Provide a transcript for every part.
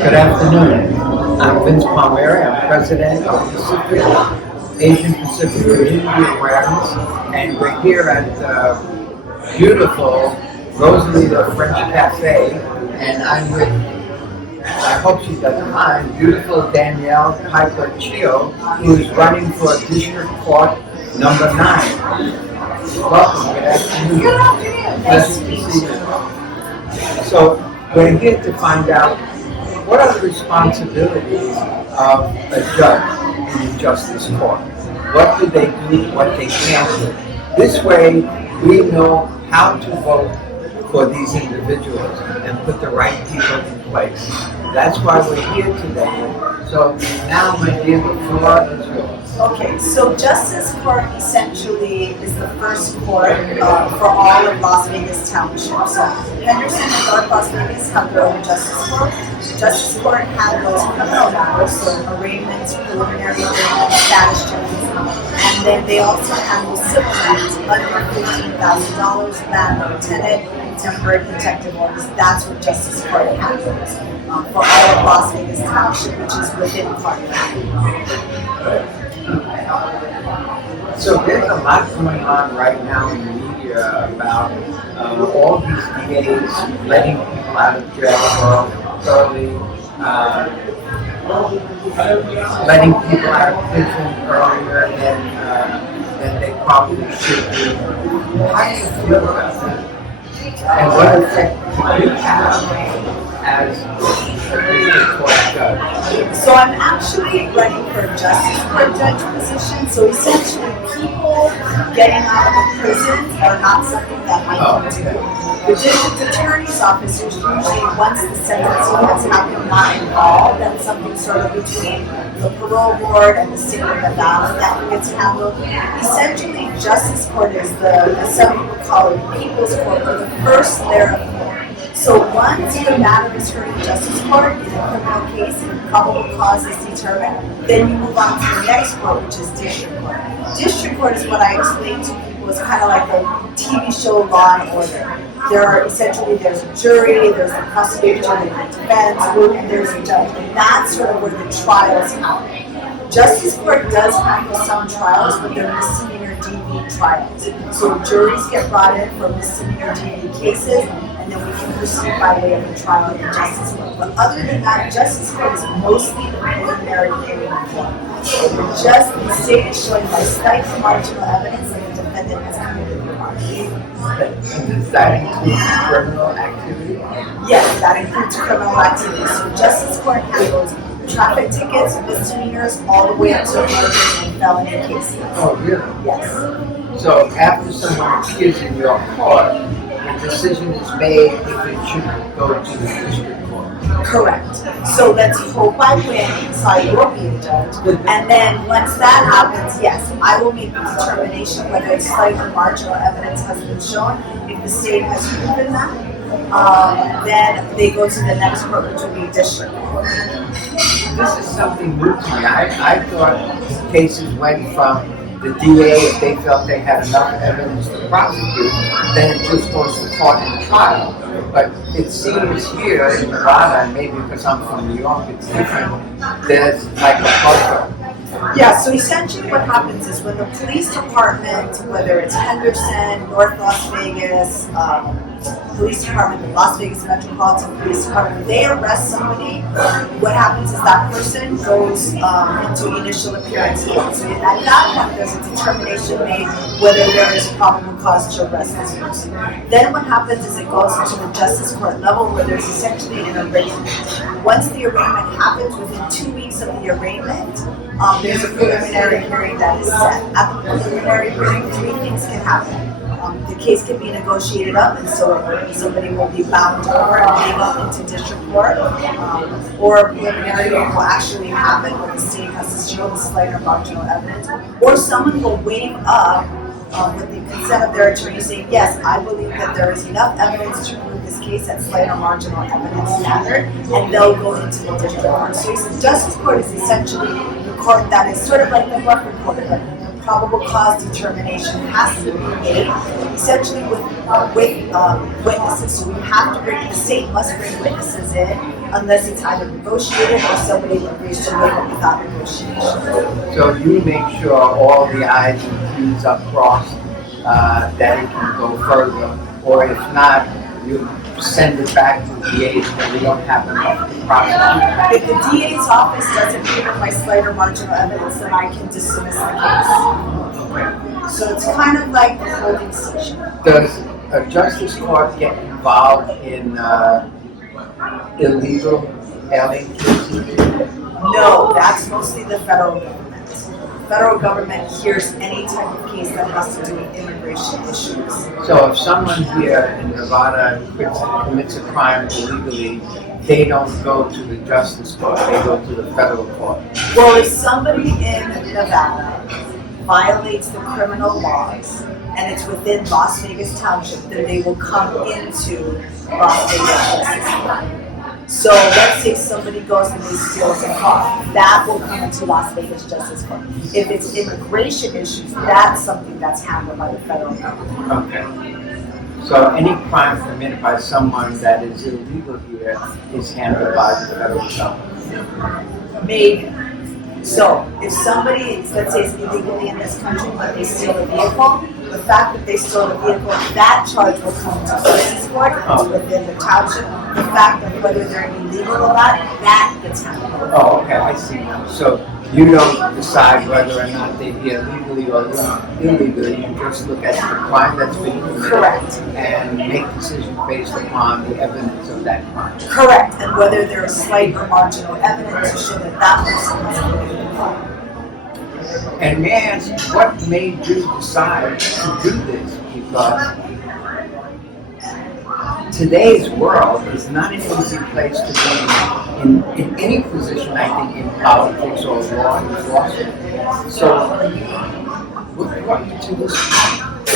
Good afternoon. I'm Vince Palmieri. I'm president of Pacific Asian Pacific Community Awareness, and we're here at beautiful Rosalita French Cafe, and I'm with, I hope she doesn't mind, beautiful Danielle Pieper Chio, who is running for District Court number 9. Welcome. Good afternoon. Good afternoon. Nice to meet you. So we're here to find out what are the responsibilities of a judge in the justice court. What do they do, what they can't do. This way we know how to vote for these individuals and put the right people in place. That's why we're here today. So now, my dear, the floor is yours. Okay, so Justice Court essentially is the first court for all of Las Vegas Township. So Henderson and North Las Vegas have their own Justice Court. Justice Court handles criminal matters, so arraignments, preliminary arraignments, status changes, and then they also handle civil matters under $15,000, that lieutenant, temporary protective orders. That's what Justice Court handles for all of Las Vegas Township, which is within Clark County. So there's a lot going on right now in the media about all these DAs letting people out of jail early, letting people out of prison earlier than they probably should be. How do you feel about that? And what effect do you have as a district court judge? So I'm actually running for a justice court judge position. So essentially, people getting out of prison are not something that I can do. The district attorney's office is usually, once the sentencing has happened, not involved. That's something sort of between the parole board and the state of Nevada that gets handled. Essentially, justice court is as some people call it, people's court, or the first layer of court. So once the matter is heard in justice court in a criminal case and probable cause is determined, then you move on to the next court, which is district court. District court is what I explain to people is kind of like a TV show Law and Order. There's a jury, there's a prosecutor, there's a defense, and there's a judge. And that's sort of where the trials happen. Justice court does handle some trials, but they're misdemeanor DV trials. So juries get brought in for misdemeanor DV cases, and then we can proceed by way of the trial in justice court. But other than that, justice court is mostly the preliminary hearing court. The state is showing by slight marginal evidence that the defendant has committed a crime. Does that include criminal activity? Yes, that includes criminal activity. So justice court handles traffic tickets, misdemeanors, all the way up to murder and felony cases. Oh, really? Yes. So after someone appears in your court, the decision is made if it should go to the district court. Correct. So let's hope I win, so I will be a judge. And then once that happens, yes, I will make the determination whether it's slight or marginal evidence has been shown. If the state has proven that, then they go to the next court, which will be district court. This is something new to me. I thought cases went from the DA, if they felt they had enough evidence to prosecute, then it just goes to court and trial. But it seems here in Nevada, and maybe because I'm from New York, it's different. There's like a buffer. Yeah, so essentially what happens is when the police department, whether it's Henderson, North Las Vegas, police department, Las Vegas Metropolitan Police Department, they arrest somebody, what happens is that person goes into initial appearance hearing. So at that point, there's a determination made whether there is probable cause to arrest this person. Then what happens is it goes into the justice court level where there's essentially an arraignment. Once the arraignment happens, within 2 weeks of the arraignment, there's a preliminary hearing that is set. At the preliminary hearing, 3 things can happen. The case can be negotiated up, and so somebody will be bound over and came up into district court, or a preliminary hearing will actually happen where the state has to show the slight or marginal evidence, or someone will waive up with the consent of their attorney saying, yes, I believe that there is enough evidence to prove this case at slight or marginal evidence standard, and they'll go into the district court. So justice court is essentially the court that is sort of like the record court, but probable cause determination has to be made, essentially with witnesses. So we have to the state must bring witnesses in unless it's either negotiated or somebody agrees to waive it without negotiation. So you make sure all the I's and T's are crossed, that it can go further, or if not, you send it back to the DA's when we don't have enough to prosecute. If the DA's office doesn't give by slight or marginal evidence, then I can dismiss the case. Okay. So it's kind of like the holding station. Does a justice court get involved in illegal alien cases? No, that's mostly the federal government. The federal government hears any type of case that has to do with immigration issues. So if someone here in Nevada commits a crime illegally, they don't go to the justice court, they go to the federal court. Well, if somebody in Nevada violates the criminal laws and it's within Las Vegas Township, then they will come into Las Vegas Justice Court. So let's say somebody goes and they steals a car, that will come into Las Vegas Justice Court. If it's immigration issues, that's something that's handled by the federal government. Okay. So any crime committed by someone that is illegal here is handled by the federal government. Maybe. So if somebody, let's say, is illegally in this country, but they steal a vehicle, the fact that they stole a vehicle, that charge will come to justice court within the township. The fact that whether they're illegal or not, that gets handled. Oh, okay, I see now. So you don't decide whether or not they be illegally or illegally. You just look at the crime that's been committed. Correct. And make decisions based upon the evidence of that crime. Correct, and whether there is slight or marginal evidence to show that that person has committed the crime. And may I ask, what made you decide to do this? Because today's world is not an easy place to be in any position, I think, in politics or law enforcement. So, what brought you to this?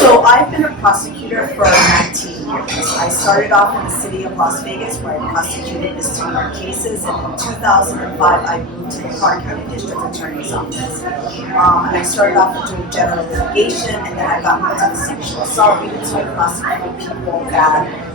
So I've been a prosecutor for 19 years. I started off in the city of Las Vegas where I prosecuted misdemeanor cases, and in 2005 I moved to the Clark County District Attorney's Office. And I started off doing general litigation, and then I got into the sexual assault unit, so I prosecuted people that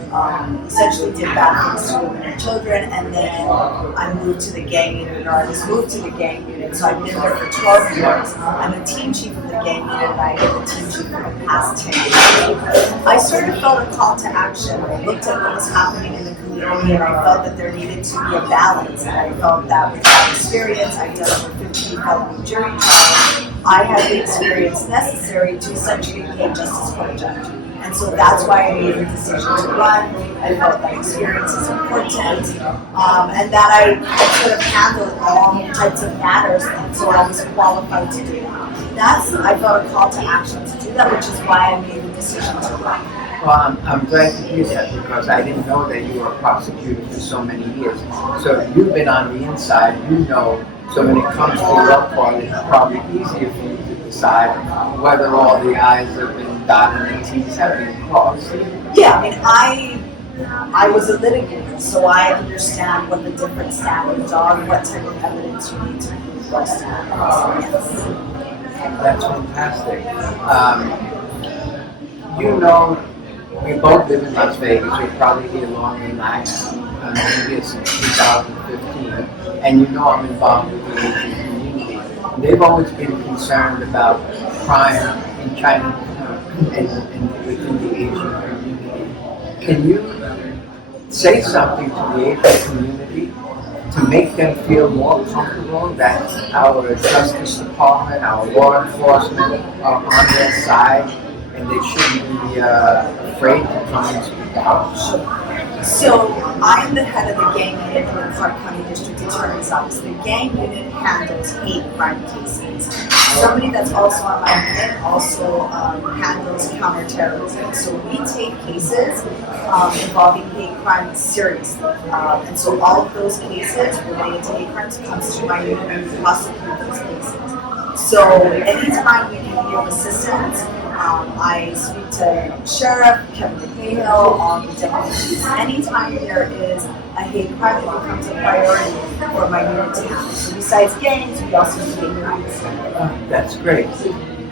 essentially did bad things to women and children, and then I moved to the gang unit, or I was moved to the gang unit, so I've been there for 12 years. I'm a team chief of the gang unit, and I've been the team chief for the past 10 years. I sort of felt a call to action. I looked at what was happening in the community, and I felt that there needed to be a balance, and I felt that with my experience, I've done over 15 felony jury trials, I had the experience necessary to essentially be a justice court judge. And so that's why I made the decision to run. I felt that experience is important, and that I could have handled all types of matters, and so I was qualified to do that. I felt a call to action to do that, which is why I made the decision to run. Well, I'm glad to hear that because I didn't know that you were a prosecutor for so many years. So you've been on the inside, you know. So when it comes to your part, it's probably easier for you to decide whether all the I's have been dotted and T's have been crossed. Yeah, I mean, I was a litigator, so I understand what the different standards are, what type of evidence you need to prove those standards. Yes. That's fantastic. You know, we both live in Las Vegas. You're probably here longer than I have. I've been here since 2015. And you know I'm involved with the Asian community. They've always been concerned about crime in China and within the Asian community. Can you say something to the Asian community to make them feel more comfortable that our Justice Department, our law enforcement are on their side and they shouldn't be afraid to come and speak out? So I'm the head of the gang unit in the Clark County District Attorney's Office. The gang unit handles hate crime cases. Somebody that's also on my unit also handles counterterrorism. So we take cases involving hate crime seriously. And so all of those cases related to hate crimes comes to my unit and we prosecute those cases. So anytime we can be of assistance, I speak to Sheriff, Kevin McMahill, all the deputies. Anytime there is a hate crime, it becomes a priority for my unit to handle. So besides gangs, we also do gangs. That's great.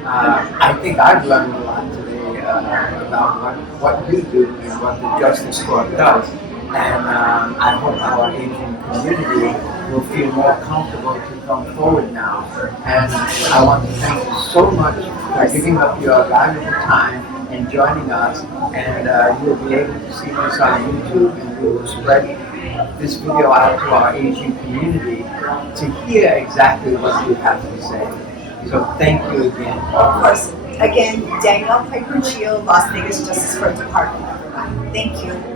I think I've learned a lot today about what you do and what the Justice Court does. And I hope our Asian community will feel more comfortable to come forward now. And I want to thank you so much for giving up your valuable time and joining us. And you'll be able to see this on YouTube, and we will spread this video out to our Asian community to hear exactly what you have to say. So thank you again. Of course. Again, Danielle, Pieper, Chio, Las Vegas Justice Court Department. Thank you.